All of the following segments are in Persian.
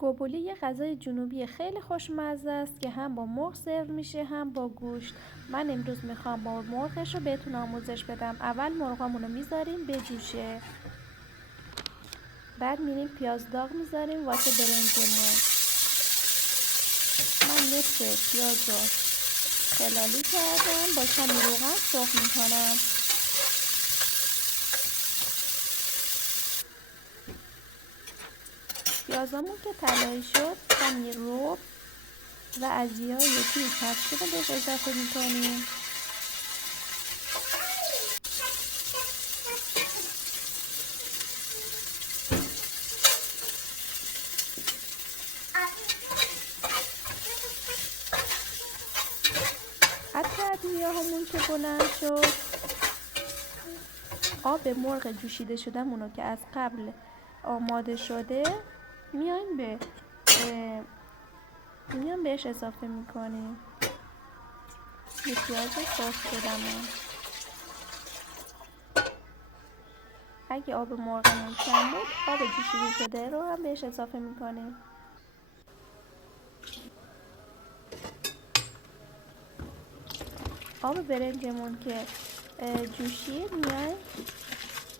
گوبولی یه غذای جنوبی خیلی خوشمزه است که هم با مرغ سرو میشه هم با گوشت. من امروز میخوام با مرغش رو بهتون آموزش بدم. اول مرغامون رو میذاریم بجوشه، بعد میریم پیاز داغ میذاریم واسه برنجمون. من نصف پیاز رو خلالی کردم، با کمی روغن سرخ میکنم. پیازامون که طلایی شد کمی رب و ازیای یکی کفشی رو بهش اضافه میکنیم. حتی ادویه‌هامون که بلند شد، آب مرغ جوشیده شدهمون که از قبل آماده شده میایم بهش اضافه میکنیم. یه پیاز سرخ شدمون. اگه آب مرغمون کم بود، آب جوشیده شده رو هم بهش اضافه میکنیم. آب برنجمون که جوشید میایم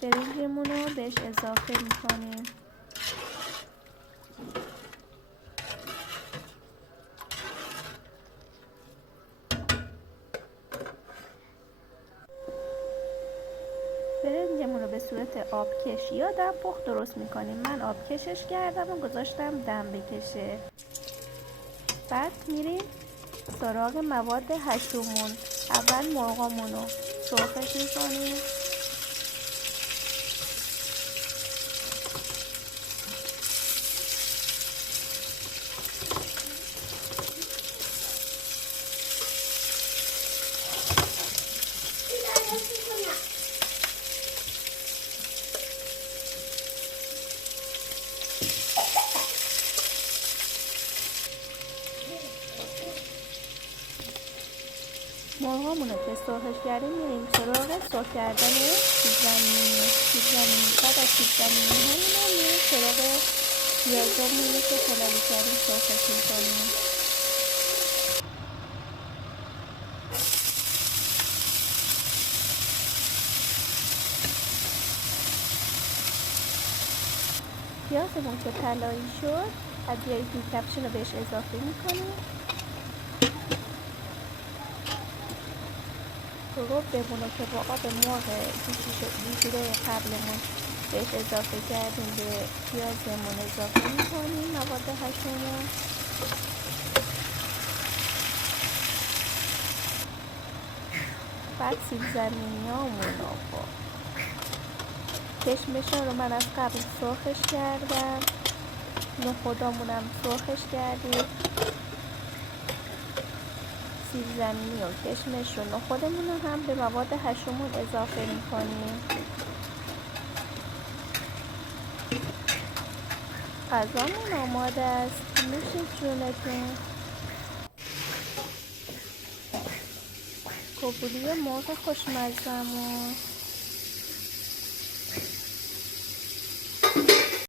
برنجمون رو بهش اضافه میکنیم. برنجمون رو به صورت آبکش یا دم پخت درست میکنیم. من آبکشش کردم و گذاشتم دم بکشه. بعد میریم سراغ مواد حشومون. اول مرغامون رو سرخش میکنیم. مرغامون رو که سرخش کردیم میریم سراغ سرخ کردن سیب زمینی. بعد از سیب زمینی همون میریم سراغ پیازامون رو که خلالی کردیم سرخش میکنیم. پیازمون که طلایی شد، ادویه کپشن رو بهش اضافه میکنیم. ربمون رو که با آب مرغ جوشیده قبلمون بهش اضافه کردیم به پیازمون اضافه میکنیم مواد حشومون. بعد سیب زمینیامون رو کشمشا رو من از قبل سرخش کردم. نخودامونم سرخش کردیم. سیب زمینی و کشمش و نخودمون رو هم به مواد حشومون اضافه میکنیم. غذامون آماده است. نوش جونتون. گوبولی مرغ خوشمزه‌مون.